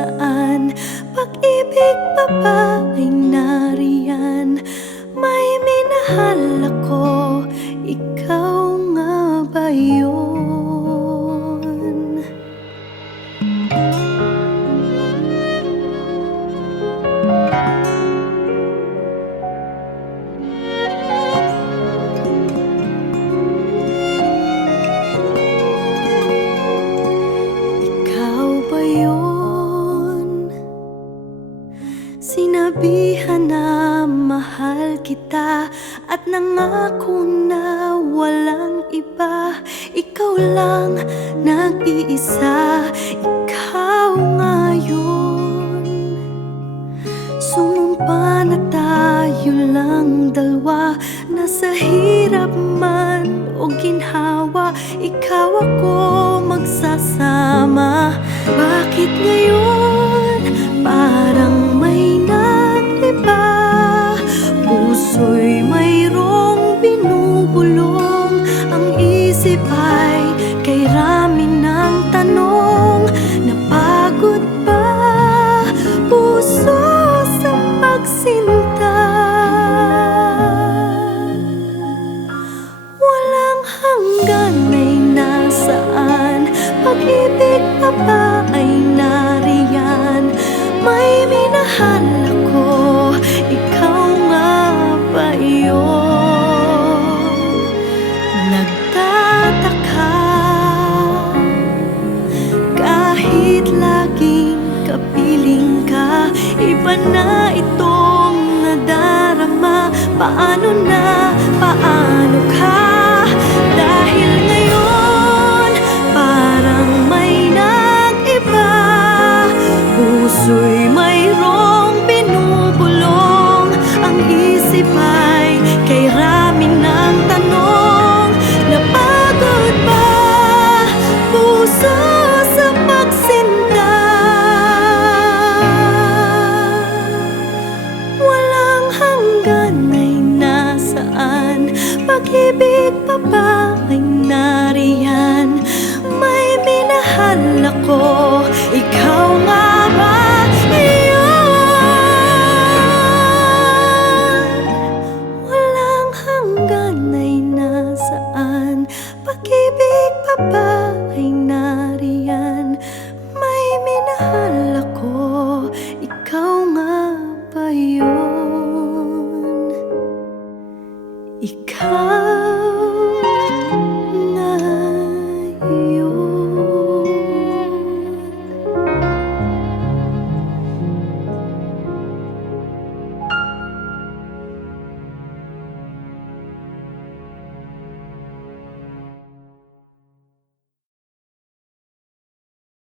nasaan? Pag-ibig pa ba ay nariyan? May minahal ako, ikaw nga ba yun? Ikaw ba yun? Sinabihan na mahal kita at nangako na walang iba. Ikaw lang nag-iisa, ikaw nga yun. Sumumpa na tayo lang dalawa, nasa hirap man o ginhawa, ikaw ako magsasama. Bakit ngayon parang may nag-iba? Puso'y mayroong binubulong, ang isip ay kay rami ng tanong. Napagod ba puso sa pagsinta? Walang hanggan ay nasaan? Pag-ibig pa ba ay nariyan? May minahal ako, ikaw nga ba yun? Nagtataka kahit laging kapiling ka, iba na itong nadarama. Paano na, paano ka? Dahil ngayon parang may nag-iba. Puso'y mayroong binubulong, ang isip ay kay rami ng tanong. Napagod ba puso sa pagsinta? Walang hanggan ay nasaan? Pag-ibig pa ba ay nariyan? May minahal ako, ikaw nga ba yun? Walang hanggan ay nasaan? Pag-ibig pa ba ay nariyan? May minahal ako, ikaw nga ba yun? Ikaw